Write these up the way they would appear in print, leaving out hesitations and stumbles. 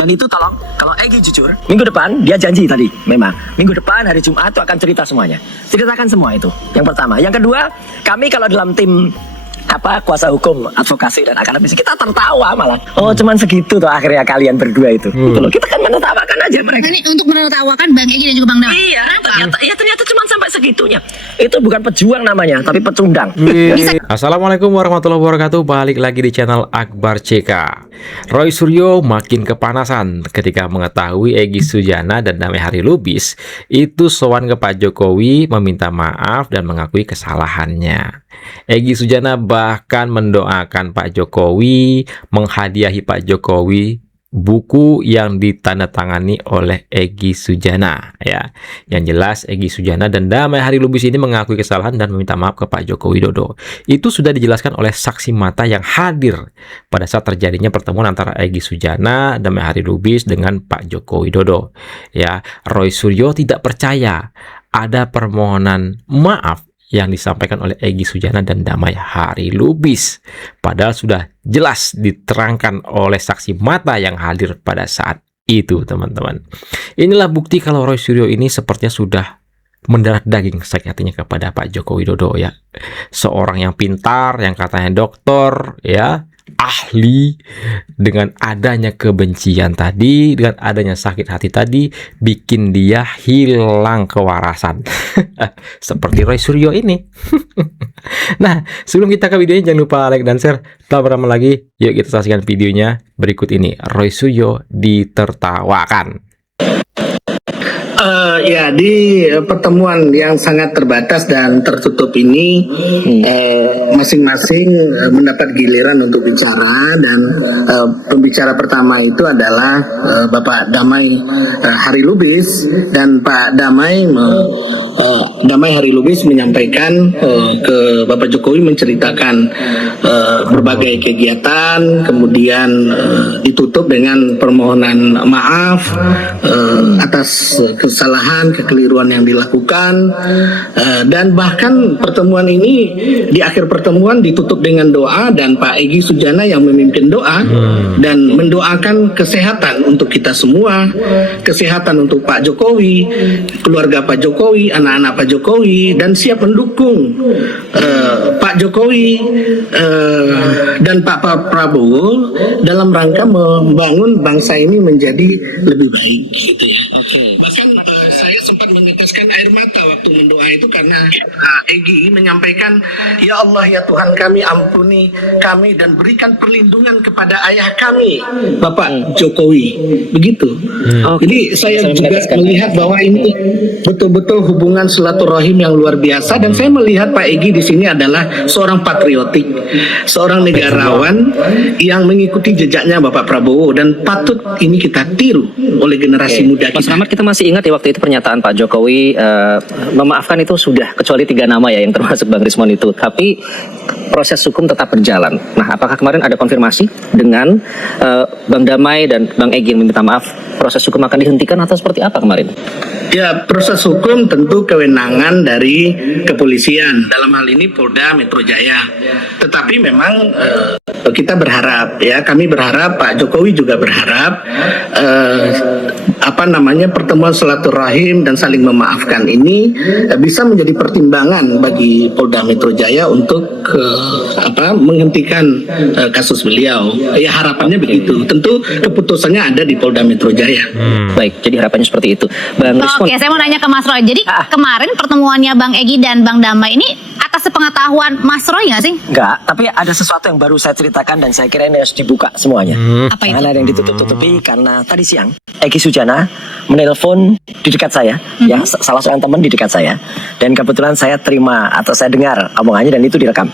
Dan itu tolong, kalau Egy jujur, minggu depan dia janji tadi, memang minggu depan hari Jumat itu akan cerita semuanya. Ceritakan semua itu. Yang pertama. Yang kedua, kami kalau dalam tim kuasa hukum, advokasi dan akademis kita tertawa malah. Oh, cuman segitu tuh akhirnya kalian berdua itu. Gitu loh. Kita kan menertawakan aja mereka. Ini untuk menertawakan Bang Egy dan juga Bang Damai. Iya, ternyata cuman sampai segitunya. Itu bukan pejuang namanya, tapi pecundang. Assalamualaikum warahmatullahi wabarakatuh. Balik lagi di channel Akbar CK. Roy Suryo makin kepanasan ketika mengetahui Egy Sujana dan Damai Harilubis itu sowan ke Pak Jokowi meminta maaf dan mengakui kesalahannya. Egy Sujana bahkan mendoakan Pak Jokowi, menghadiahi Pak Jokowi buku yang ditandatangani oleh Egy Sujana, ya. Yang jelas Egy Sujana dan Damai Harilubis ini mengakui kesalahan dan meminta maaf ke Pak Joko Widodo. Itu sudah dijelaskan oleh saksi mata yang hadir pada saat terjadinya pertemuan antara Egy Sujana, Damai Harilubis dengan Pak Joko Widodo. Ya, Roy Suryo tidak percaya ada permohonan maaf yang disampaikan oleh Egy Sujana dan Damai Harilubis. Padahal sudah jelas diterangkan oleh saksi mata yang hadir pada saat itu, teman-teman. Inilah bukti kalau Roy Suryo ini sepertinya sudah mendarah daging sakit hatinya kepada Pak Joko Widodo, ya. Seorang yang pintar, yang katanya doktor, ya, ahli, dengan adanya kebencian tadi, dengan adanya sakit hati tadi, bikin dia hilang kewarasan. Seperti Roy Suryo ini. Nah, sebelum kita ke videonya, jangan lupa like dan share. Tak lama lagi, yuk kita saksikan videonya berikut ini. Roy Suryo ditertawakan. Ya, di pertemuan yang sangat terbatas dan tertutup ini, masing-masing mendapat giliran untuk bicara, dan pembicara pertama itu adalah Bapak Damai Harilubis, dan Pak Damai Harilubis menyampaikan ke Bapak Jokowi, menceritakan berbagai kegiatan, kemudian ditutup dengan permohonan maaf atas kesalahan, kekeliruan yang dilakukan, dan bahkan pertemuan ini, di akhir pertemuan ditutup dengan doa, dan Pak Egy Sujana yang memimpin doa dan mendoakan kesehatan untuk kita semua, kesehatan untuk Pak Jokowi, keluarga Pak Jokowi, anak-anak Pak Jokowi, dan siap mendukung Pak Jokowi dan Pak Prabowo dalam rangka membangun bangsa ini menjadi lebih baik, gitu ya. Bahkan saya sempat meneteskan air mata waktu mendoa itu, karena Egy menyampaikan, ya Allah, ya Tuhan kami, ampuni kami dan berikan perlindungan kepada ayah kami, Bapak Jokowi. Begitu. Jadi saya juga melihat bahwa ini betul-betul hubungan silaturahim yang luar biasa, dan saya melihat Pak Egy di sini adalah seorang patriotik, seorang negarawan yang mengikuti jejaknya Bapak Prabowo, dan patut ini kita tiru oleh generasi muda kita. Mas Rahmat, kita masih ingat ya waktu itu pernyataan Pak Jokowi memaafkan itu sudah, kecuali 3 nama ya yang termasuk Bang Rismon itu, tapi proses hukum tetap berjalan. Nah, apakah kemarin ada konfirmasi dengan Bang Damai dan Bang Egy yang meminta maaf, proses hukum akan dihentikan atau seperti apa kemarin? Ya, proses hukum tentu kewenangan dari kepolisian, dalam hal ini Polda Metro Jaya. Tetapi memang kita berharap, ya, kami berharap, Pak Jokowi juga berharap pertemuan silaturahim dan saling memaafkan ini bisa menjadi pertimbangan bagi Polda Metro Jaya untuk menghentikan kasus beliau. Ya, harapannya begitu. Tentu keputusannya ada di Polda Metro Jaya. Baik, jadi harapannya seperti itu. Bang Rismon. Oke, saya mau nanya ke Mas Roy. Jadi kemarin pertemuannya Bang Egy dan Bang Damai ini atas sepengetahuan Mas Roy nggak sih? Enggak, tapi ada sesuatu yang baru saya ceritakan dan saya kira ini harus dibuka semuanya. Apa itu? Karena ada yang ditutup-tutupi, karena tadi siang Egy Sujana menelpon di dekat saya, ya, salah seorang teman di dekat saya, dan kebetulan saya terima atau saya dengar omongannya dan itu direkam.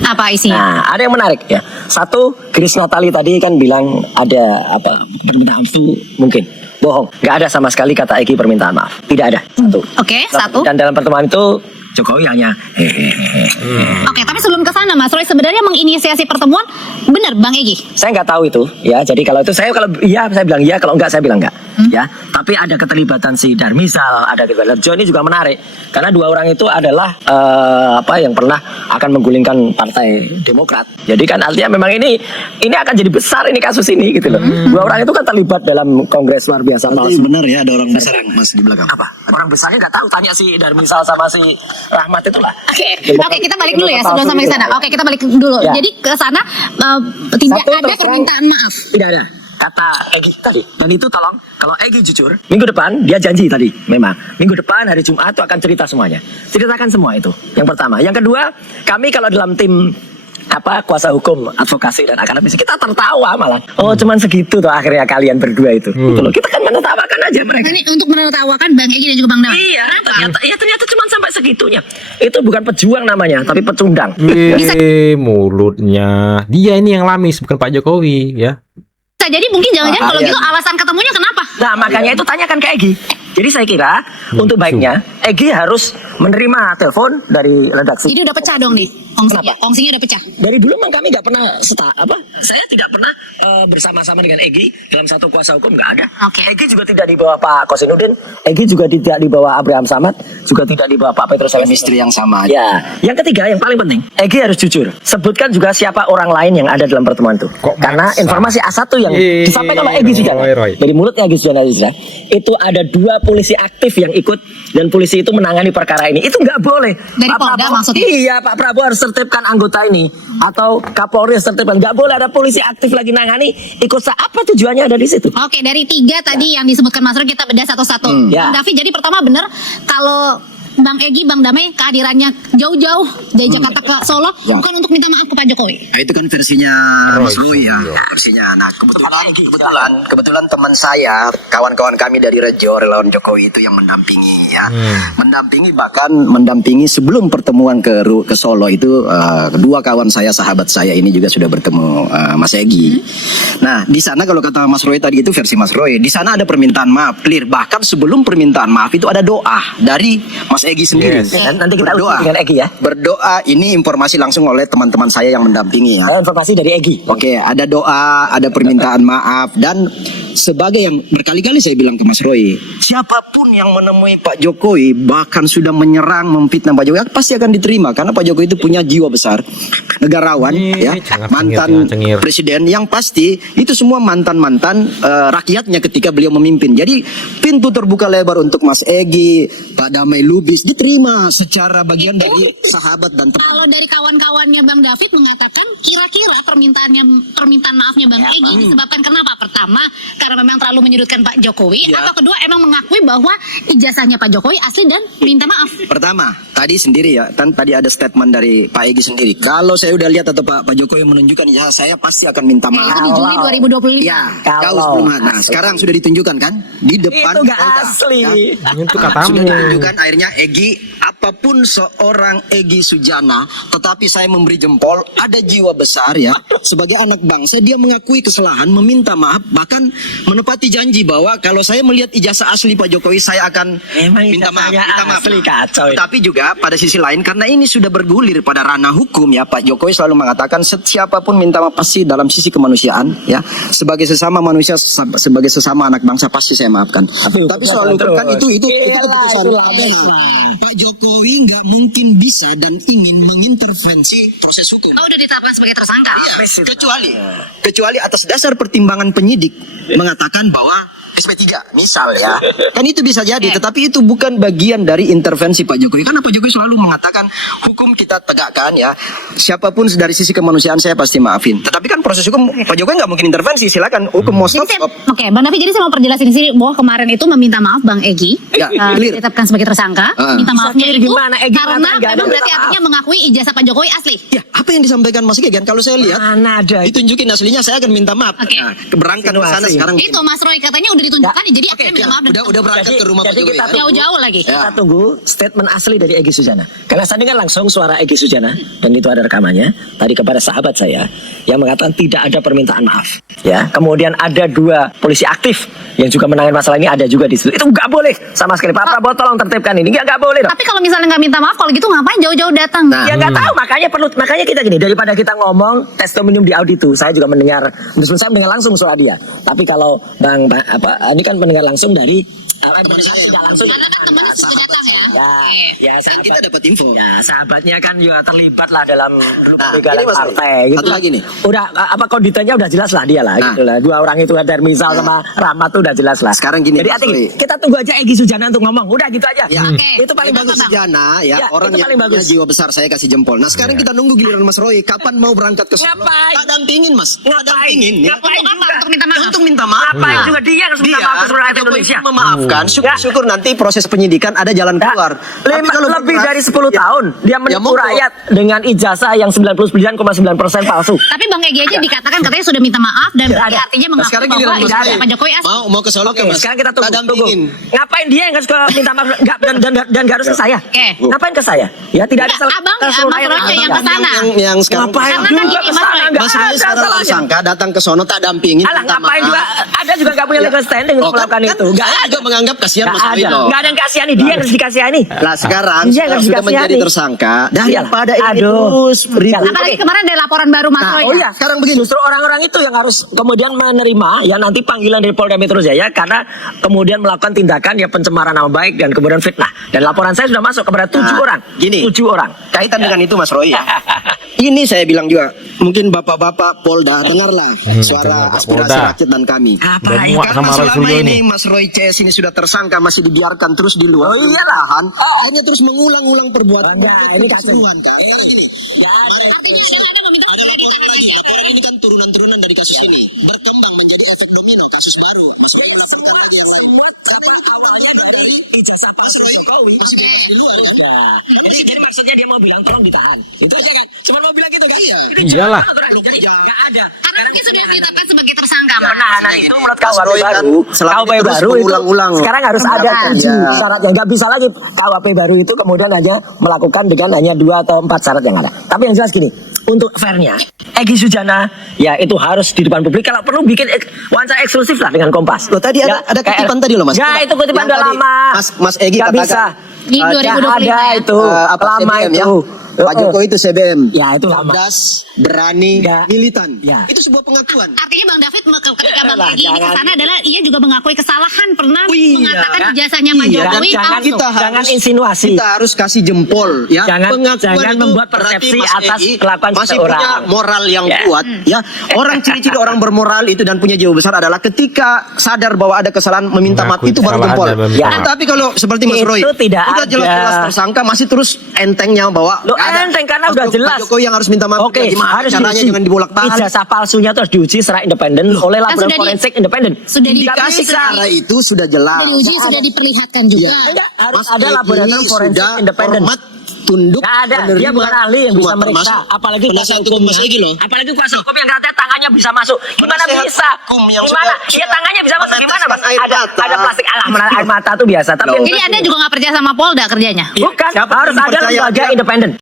Apa isinya? Nah, ada yang menarik ya. Satu, Grace Natali tadi kan bilang ada permintaan maaf itu mungkin bohong. Nggak ada sama sekali kata Egy permintaan maaf. Tidak ada. Satu. Oke, satu. Dan dalam pertemuan itu Jokowi hanya Oke, tapi sebelum ke sana Mas Roy, sebenarnya menginisiasi pertemuan benar Bang Egy? Saya nggak tahu itu, ya. Jadi kalau itu saya bilang iya, kalau enggak saya bilang enggak. ya. Tapi ada keterlibatan si Darmisal, ada keterlibatan Lerjo, ini juga menarik karena dua orang itu adalah yang pernah akan menggulingkan Partai Demokrat. Jadi kan artinya memang ini akan jadi besar ini kasus ini gitu loh. Dua orang itu kan terlibat dalam kongres luar biasa. Berarti benar ya ada orang besar yang Mas di belakang. Apa? Orang besarnya nggak tahu, tanya si Darmisal sama si Rahmat itulah. Oke, kita balik dulu ya sebelum sampai ke sana. Oke, kita balik dulu. Ya. Jadi ke sana tidak Satu, ada terus terang. permintaan maaf. Tidak ada kata Egy tadi. Dan itu tolong, kalau Egy jujur, minggu depan dia janji tadi, memang minggu depan hari Jumat itu akan cerita semuanya, ceritakan semua itu. Yang pertama, yang kedua, kami kalau dalam tim kuasa hukum, advokasi dan akademisi kita tertawa malah. Oh, cuman segitu tuh akhirnya kalian berdua itu. Gitu loh. Kita kan menertawakan aja mereka. Ini untuk menertawakan Bang Egy dan juga Bang Damai. Iya, ternyata cuma sampai segitunya. Itu bukan pejuang namanya, tapi pecundang. Mulutnya. Dia ini yang lamis, bukan Pak Jokowi ya. Bisa jadi mungkin jangan-jangan kalau gitu alasan ketemunya kenapa? Nah, makanya itu tanyakan ke Egy. Jadi saya kira untuk baiknya Egy harus menerima telepon dari redaksi. Jadi udah pecah dong nih kongsinya. Kongsinya udah pecah. Dari dulu memang kami nggak pernah saya tidak pernah bersama-sama dengan Egy dalam satu kuasa hukum, nggak ada. Oke. Egy juga tidak di bawah Pak Kosinudin, Egy juga tidak di bawah Abraham Samad, juga tidak di bawah Pak Petrus Elvis. Chemistry yang sama. Ya, yang ketiga yang paling penting, Egy harus jujur. Sebutkan juga siapa orang lain yang ada dalam pertemuan itu. Kok Karena maksa? informasi A1 yang disampaikan oleh Egy Sujana, Roy. dari mulutnya Egy Sujana itu ada 2 polisi aktif yang ikut dan polisi itu menangani perkara ini. Itu nggak boleh. Dari Pak Polda Prabowo- maksudnya? Iya, Pak Prabowo harus tertibkan anggota ini atau Kapolri harus tertibkan. Nggak boleh ada polisi aktif lagi nangani ikut apa tujuannya ada di situ. Oke, dari 3 tadi yang disebutkan Mas Roy kita bedah satu-satu. Ya. Bang Davi, jadi pertama benar kalau Bang Egy, Bang Damai kehadirannya jauh-jauh dari Jakarta ke Solo bukan untuk minta maaf ke Pak Jokowi. Nah, itu kan versinya Mas Roy ya. Versinya. Nah, kebetulan teman saya, kawan-kawan kami dari Rejo, relawan Jokowi itu yang mendampingi ya. Mendampingi sebelum pertemuan ke Solo itu kedua kawan saya, sahabat saya ini juga sudah bertemu Mas Egy. Nah, di sana kalau kata Mas Roy tadi itu versi Mas Roy, di sana ada permintaan maaf clear. Bahkan sebelum permintaan maaf itu ada doa dari Mas Egy sendiri. Nanti kita uji dengan Egy ya. Berdoa, ini informasi langsung oleh teman-teman saya yang mendampingi ya. Informasi dari Egy. Oke, ada doa, ada permintaan maaf, dan sebagai yang berkali-kali saya bilang ke Mas Roy, siapapun yang menemui Pak Jokowi bahkan sudah menyerang, memfitnah Pak Jokowi pasti akan diterima karena Pak Jokowi itu punya jiwa besar, negarawan, ya, mantan presiden yang pasti itu semua mantan rakyatnya ketika beliau memimpin. Jadi pintu terbuka lebar untuk Mas Egy, Pak Damai Lubis diterima secara bagian dari sahabat dan teman. Kalau dari kawan-kawannya Bang David mengatakan kira-kira permintaan maafnya Bang Egy disebabkan kenapa? Pertama, karena memang terlalu menyudutkan Pak Jokowi, atau kedua emang mengakui bahwa ijazahnya Pak Jokowi asli dan minta maaf. Pertama, tadi sendiri ya, tadi ada statement dari Pak Egy sendiri. Kalau saya udah lihat atau Pak Jokowi menunjukkan ijazah, saya pasti akan minta Itu maaf. di Juli 2025. Ya, Kalau- jauh sebelum. Nah, sekarang sudah ditunjukkan kan di depan. Itu nggak Polda, asli. ya. Itu Sudah katamu. ditunjukkan akhirnya Egy, apapun seorang Egy Sujana, tetapi saya memberi jempol, ada jiwa besar ya. Sebagai anak bangsa dia mengakui kesalahan, meminta maaf, bahkan menepati janji bahwa kalau saya melihat ijazah asli Pak Jokowi saya akan Emang minta maaf. ijazahnya asli, kacau ini. Tapi juga pada sisi lain karena ini sudah bergulir pada ranah hukum ya, Pak Jokowi selalu mengatakan siapapun minta maaf pasti dalam sisi kemanusiaan ya. Sebagai sesama manusia, sebagai sesama anak bangsa pasti saya maafkan. Tapi soal hukum kan itu keputusan. Pak Jokowi nggak mungkin bisa dan ingin mengintervensi proses hukum. Oh, udah ditetapkan sebagai tersangka. Iya, kecuali atas dasar pertimbangan penyidik mengatakan bahwa SP3 misal ya. Kan itu bisa jadi, tetapi itu bukan bagian dari intervensi Pak Jokowi. Karena Pak Jokowi selalu mengatakan hukum kita tegakkan ya. Siapapun dari sisi kemanusiaan saya pasti maafin. Tetapi kan proses hukum Pak Jokowi nggak mungkin intervensi. Silakan hukum mau stop. Oke, Bang Davi, jadi saya mau perjelasin di sini bahwa kemarin itu meminta maaf Bang Egy, Ya, clear. ditetapkan sebagai tersangka. Minta maafnya clear itu gimana, Egy karena mengatakan nggak ada memang berarti minta maaf. artinya mengakui ijazah Pak Jokowi asli. Ya, apa yang disampaikan Mas Gegan? Kalau saya lihat Mana ada. ditunjukin aslinya saya akan minta maaf. Oke. Nah, berangkat ke sana Insinuasi. sekarang. Itu Mas Roy katanya udah ditunjukkan, jadi akhirnya minta maaf. Udah berangkat ke rumah Pak jadi Jokowi. kita ya? Jauh-jauh lagi. Ya. Kita tunggu statement asli dari Egy Sujana. Karena saya dengar langsung suara Egy Sujana dan itu ada rekamannya tadi kepada sahabat saya yang mengatakan tidak ada permintaan maaf. Ya, kemudian ada 2 polisi aktif yang juga menangani masalah ini ada juga di situ. Itu nggak boleh sama sekali. Pak Prabowo tolong tertibkan ini. Nggak boleh dong. Tapi kalau misalnya nggak minta maaf, kalau gitu ngapain jauh-jauh datang? Ya nggak tahu, makanya kita gini, daripada kita ngomong testimonium di auditu, saya juga mendengar, meskipun saya mendengar langsung suara dia. Tapi kalau ini kan pendengar langsung dari tidak langsung. Karena kan temannya sudah datang ya. Ya, Dan kita dapat info. Ya, sahabatnya kan juga terlibat lah dalam Nah, pemegalan ini Mas Roy, partai gitu. satu lagi nih. Udah apa konditennya udah jelas lah dia lah Nah. gitu lah. Dua orang itu ada Misal sama Rahmat tuh udah jelas lah. Sekarang gini, Jadi Mas Roy. kita tunggu aja Egy Sujana untuk ngomong. Udah gitu aja. Ya. Oke. Itu paling Apa, bagus. Bang? Sujana ya, Ya, orang itu yang paling punya bagus. jiwa besar, saya kasih jempol. Nah sekarang kita nunggu giliran Mas Roy. Kapan mau berangkat ke Solo? Ngapain? Tak dampingin Mas. Tak Ngapain? dampingin. Ya. Ngapain Untuk apa? juga? Untuk minta maaf. Untuk minta maaf. Ngapain juga dia harus minta maaf ke seluruh rakyat Indonesia. Memaafkan. Syukur-syukur nanti proses penyidikan ada jalan keluar. Tapi kalau Lebih berkeras- dari 10 tahun dia menipu monggo. rakyat dengan ijazah yang 99,9% palsu. Tapi Bang Egy aja dikatakan katanya sudah minta maaf dan berarti artinya Nah, mengakui sekarang bahwa giliran Mas ijazah Roy. Pak Jokowi asli. Mau ke Solo Oke, nggak, Mas? sekarang kita tunggu. Tak dampingin. Ngapain dia yang harus ke minta maaf nggak, dan nggak harus ke saya? Oke. Ngapain ke saya? Ya tidak ada Enggak, Abang, ke seluruh Mas rakyat Roy Indonesia. yang ke sana. Yang sekarang Ngapain Karena kan juga gini, ke Mas sana? Roy. Nggak Mas Roy ada sekarang salahnya. tersangka datang ke sono tak dampingin. Alah, minta ngapain maaf. juga? Ada juga nggak punya legal standing untuk melakukan itu. Nggak Saya ada. juga menganggap kasihan Nggak Mas Roy ada. loh. Nggak ada yang kasihani. Dia yang harus dikasihani. Lah sekarang Dia yang harus sudah menjadi dikasihani. tersangka Iyalah. daripada ini Aduh. terus ribut. Apalagi kemarin ada laporan baru Mas Nah, Roy. Oh ya. iya, sekarang begini. Justru orang-orang itu yang harus kemudian menerima ya nanti panggilan dari Polda Metro Jaya karena kemudian melakukan tindakan ya pencemaran nama baik dan kemudian fitnah. Dan laporan saya sudah masuk kepada 7 Nah, orang. gini. 7 orang. Kaitan dengan itu Mas Roy ya. Ini saya bilang juga, mungkin bapak-bapak Polda dengarlah dengar suara Pak aspirasi Polda. rakyat dan kami. Apa Dan ini? muak sama Roy Selama Suryo ini ini. Mas Roy CS ini sudah tersangka masih dibiarkan terus di luar. Oh iyalah. Akhirnya terus mengulang-ulang perbuatan. Enggak, ini kasus. keseruan kan. Gini, Artinya Anda meminta laporan lagi. Laporan ini kan turunan-turunan dari kasus ini berkembang menjadi efek domino kasus baru. Mas Roy lakukan lagi yang lain. Karena awalnya dari ijazah palsu Jokowi masih di luar ya. Jadi maksudnya dia mau bilang tolong ditahan. Itu aja kan. Cuma mau bilang gitu kan. Iya. Iyalah. Enggak ada. Karena mungkin sudah ditetapkan sebagai tersangka Mas. Penahanan itu menurut KUHP Roy kan baru, selama KUHP ini terus baru itu mengulang-ulang. sekarang harus ada Iya. 7 syaratnya. Nggak bisa lagi KUHP baru itu kemudian hanya melakukan dengan hanya 2 atau 4 syarat yang ada. Tapi yang jelas gini, untuk fairnya, Egy Sujana ya itu harus di depan publik. Kalau perlu bikin wawancara eksklusif lah dengan Kompas. Loh, tadi ada kutipan tadi loh, Mas. Ya itu kutipan Yang udah tadi lama. Mas Egy Nggak katakan, bisa. Di 2025 Nggak ada ya? itu lama CBM itu. ya? Pak Jokowi itu CBM. Ya itu lama. Cerdas, berani, Nggak. militan. Ya. Itu sebuah pengakuan. Artinya Bang David ketika Bang Lah, Egy ini ke jangan. sana adalah ia juga mengakui kesalahan pernah Iya. mengatakan ijazahnya Pak Iya, Jokowi dan jangan palsu. kita jangan harus- insinuasi. Kita harus kasih jempol ya. Jangan- Pengakuan jangan itu membuat berarti persepsi Mas atas Egy kelakuan masih seseorang. punya moral yang Ya. kuat ya. Orang ciri-ciri orang bermoral itu dan punya jiwa besar adalah ketika sadar bahwa ada kesalahan meminta maaf Mengakui itu baru kesalahan jempol. dan meminta Ya. maaf. Tapi kalau seperti Mas Itu Roy tidak udah ada. jelas-jelas tersangka masih terus entengnya bahwa Loh, nggak ada. enteng karena udah Pak jelas. Jokowi yang harus minta maaf. Oke, Gimana harus caranya diuji. jangan dibolak-balik. Ijazah palsunya itu harus diuji secara independen oleh laboratorium sudah di- forensik independen. sudah di- Nggak Indikasi bisa. ke arah itu sudah jelas. Sudah diuji, sudah diperlihatkan juga. Enggak, harus Mas ada Egy laboratorium forensik sudah independen. hormat, tunduk, Nggak ada, dia menerima bukan ahli yang bisa semua, meriksa. termasuk Apalagi kuasa penasihat hukum hukumnya. Mas Egy loh. Apalagi kuasa hukum yang katanya tangannya bisa masuk. Gimana Penasihat bisa? hukum yang Gimana? sudah- Ya tangannya bisa masuk gimana, Mas? air Ada mata. ada plastik air mata tuh biasa. Tapi Loh. yang Jadi Anda juga nggak percaya sama Polda kerjanya? bukan Siapa harus yang ada percaya lembaga dia- independen.